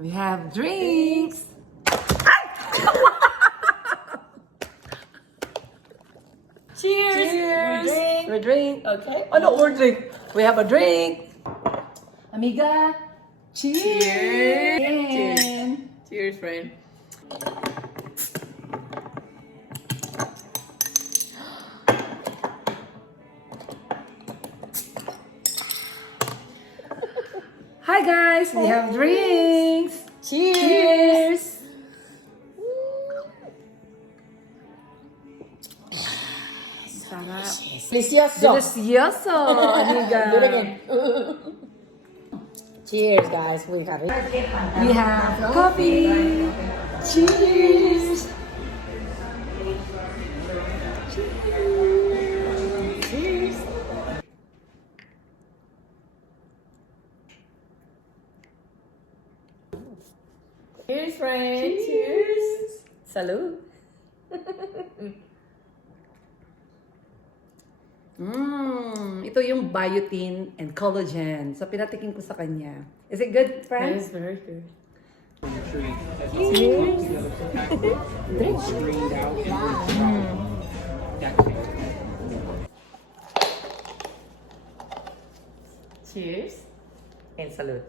We have drinks. Cheers! Cheers! We drink. Okay. Oh no, we're drink. We have a drink. Amiga. Cheers! Cheers. Cheers, friend. Hi guys, we have drinks. Cheers! Sarap. Delicioso! Delicioso, amiga. Do it again. Cheers, guys. We got it. We have coffee. Cheers! Cheers! Cheers, friend. Cheers. Salud. Ito yung biotin and collagen. So, pinatikin ko sa kanya. Is it good, friends? It's very good. Cheers. And salud.